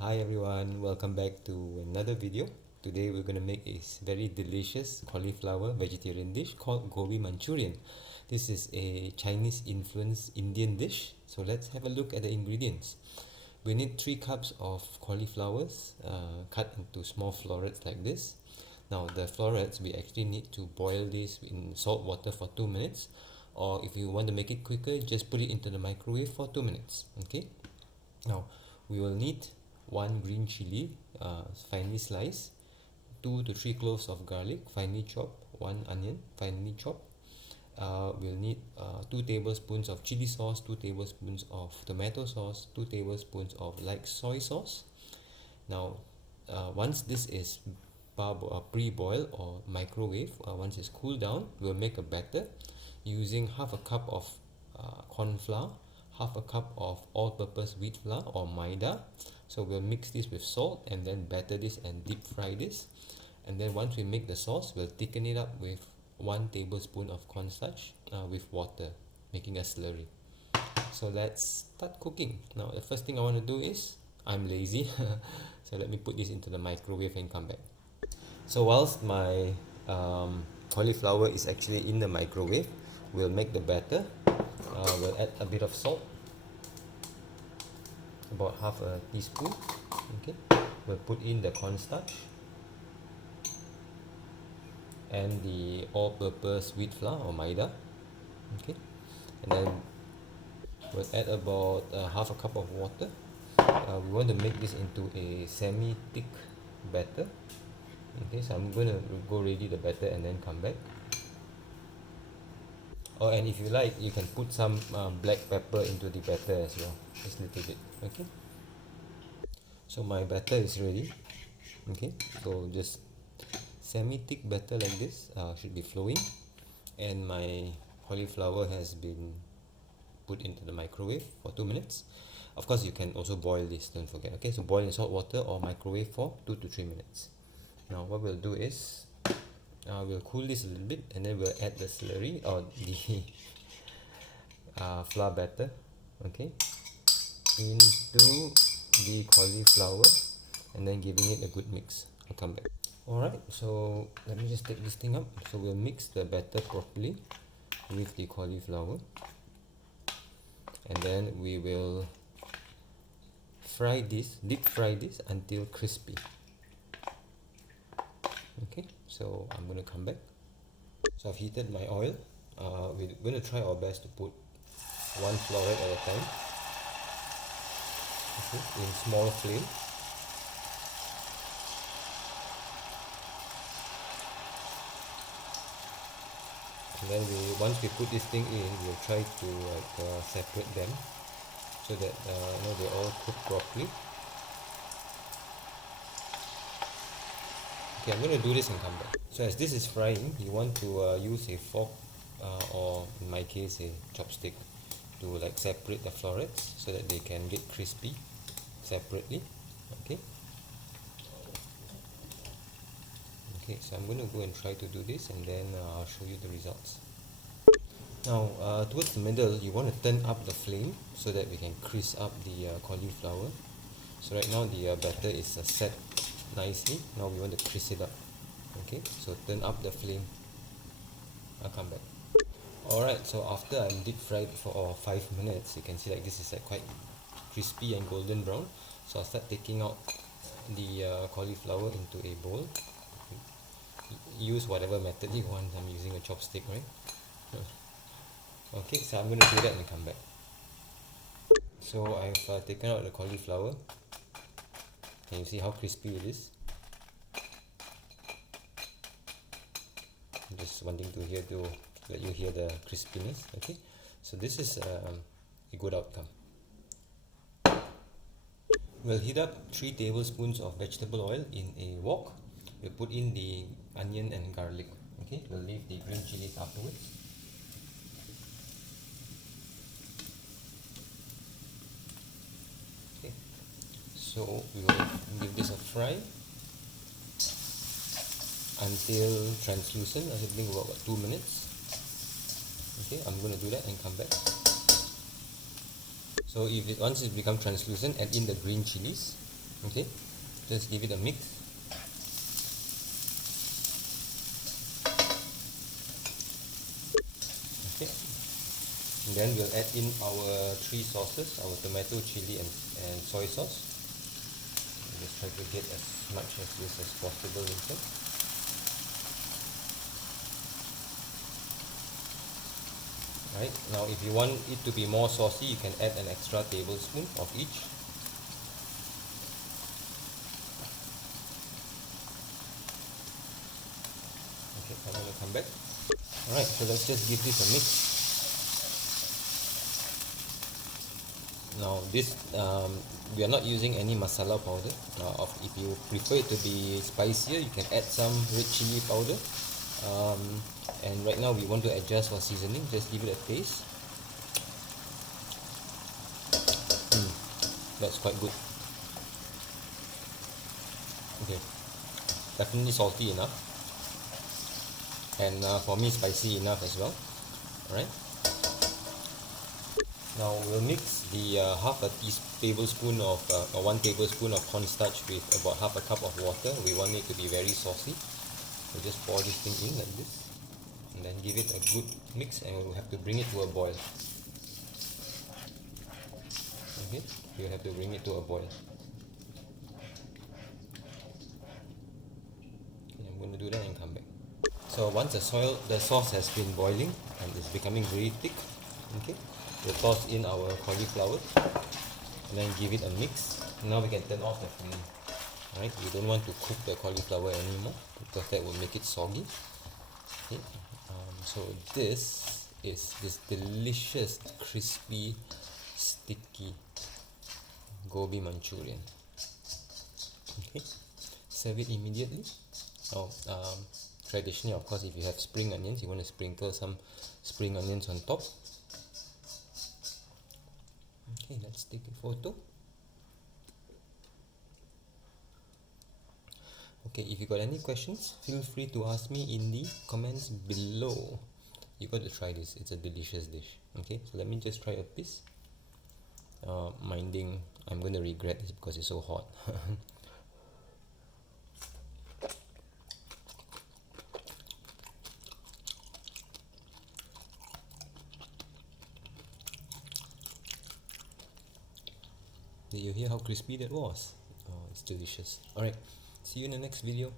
Hi everyone, welcome back to another video. Today we're going to make a very delicious cauliflower vegetarian dish called Gobi Manchurian. This is a Chinese influenced Indian dish. So let's have a look at the ingredients. We need 3 cups of cauliflowers cut into small florets like this. Now the florets, we actually need to boil this in salt water for 2 minutes, or if you want to make it quicker, just put it into the microwave for 2 minutes. Okay. Now we will need 1 green chili finely sliced, 2 to 3 cloves of garlic finely chopped, 1 onion finely chopped. We'll need 2 tablespoons of chili sauce, 2 tablespoons of tomato sauce, 2 tablespoons of light soy sauce. Now once this is pre-boiled or microwave, once it's cooled down, we'll make a batter using half a cup of corn flour, half a cup of all-purpose wheat flour or maida. So we'll mix this with salt and then batter this and deep fry this. And then once we make the sauce, we'll thicken it up with 1 tablespoon of cornstarch with water, making a slurry. So let's start cooking. Now the first thing I want to do is, I'm lazy, so let me put this into the microwave and come back. So whilst my cauliflower is actually in the microwave, we'll make the batter. We'll add a bit of salt, about half a teaspoon. Okay, we'll put in the cornstarch and the all-purpose wheat flour or maida. Okay, and then we'll add about half a cup of water. We want to make this into a semi-thick batter. Okay, so I'm going to go ready the batter and then come back. Oh, and if you like, you can put some black pepper into the batter as well, just a little bit. Okay, so my batter is ready. Okay, so just semi-thick batter like this should be flowing, and my cauliflower has been put into the microwave for 2 minutes. Of course, you can also boil this, don't forget. Okay, so boil in salt water or microwave for 2 to 3 minutes. Now what we'll do is we'll cool this a little bit, and then we'll add the slurry or the flour batter, okay, into the cauliflower, and then giving it a good mix. I'll come back. Alright, so let me just take this thing up. So we'll mix the batter properly with the cauliflower, and then we will deep fry this until crispy. Okay, so I'm going to come back. So I've heated my oil. We're going to try our best to put 1 floret at a time, okay, in small flame. And then once we put this thing in, we'll try to separate them so that they all cook properly. Okay, I'm going to do this and come back. So as this is frying, you want to use a fork or in my case a chopstick to separate the florets so that they can get crispy separately. Okay. Okay, so I'm going to go and try to do this, and then I'll show you the results. Now towards the middle, you want to turn up the flame so that we can crisp up the cauliflower. So right now the batter is set nicely. Now we want to crisp it up. Okay, so turn up the flame. I'll come back. Alright, so after I'm deep fried for 5 minutes, you can see this is quite crispy and golden brown. So I'll start taking out the cauliflower into a bowl. Use whatever method you want. I'm using a chopstick, right? Okay, so I'm going to do that and come back. So I've taken out the cauliflower. Can you see how crispy it is? I'm just wanting to let you hear the crispiness. Okay, so this is a good outcome. We'll heat up 3 tablespoons of vegetable oil in a wok. We'll put in the onion and garlic. Okay, we'll leave the green chilies afterwards. Okay, so we will give this a fry until translucent. I think about 2 minutes. Okay, I'm going to do that and come back. So once it becomes translucent, add in the green chilies. Okay, just give it a mix. Okay, and then we'll add in our 3 sauces, our tomato, chili and soy sauce. Just try to get as much of this as possible inside. Right, now if you want it to be more saucy, you can add an extra tablespoon of each. Okay, I'm going to come back. Alright, so let's just give this a mix. Now this, we are not using any masala powder. If you prefer it to be spicier, you can add some red chili powder. And right now we want to adjust for seasoning, just give it a taste. That's quite good. Okay, definitely salty enough, and for me spicy enough as well. Alright, now we'll mix the half a tablespoon of or 1 tablespoon of cornstarch with about half a cup of water. We want it to be very saucy. We'll just pour this thing in like this, and then give it a good mix, and we'll have to bring it to a boil. Okay, you have to bring it to a boil. Okay, I'm going to do that and come back. So once the sauce has been boiling and it's becoming very thick, okay, we'll toss in our cauliflower and then give it a mix. Now we can turn off the flame. Alright, we don't want to cook the cauliflower anymore because that will make it soggy. Okay, so this is this delicious, crispy, sticky Gobi Manchurian. Okay, serve it immediately. Now, traditionally, of course, if you have spring onions, you want to sprinkle some spring onions on top. Okay, let's take a photo. Okay, if you got any questions, feel free to ask me in the comments below. You got to try this, it's a delicious dish. Okay, so let me just try a piece. Minding, I'm going to regret this because it's so hot. Did you hear how crispy that was? Oh, it's delicious. Alright, see you in the next video.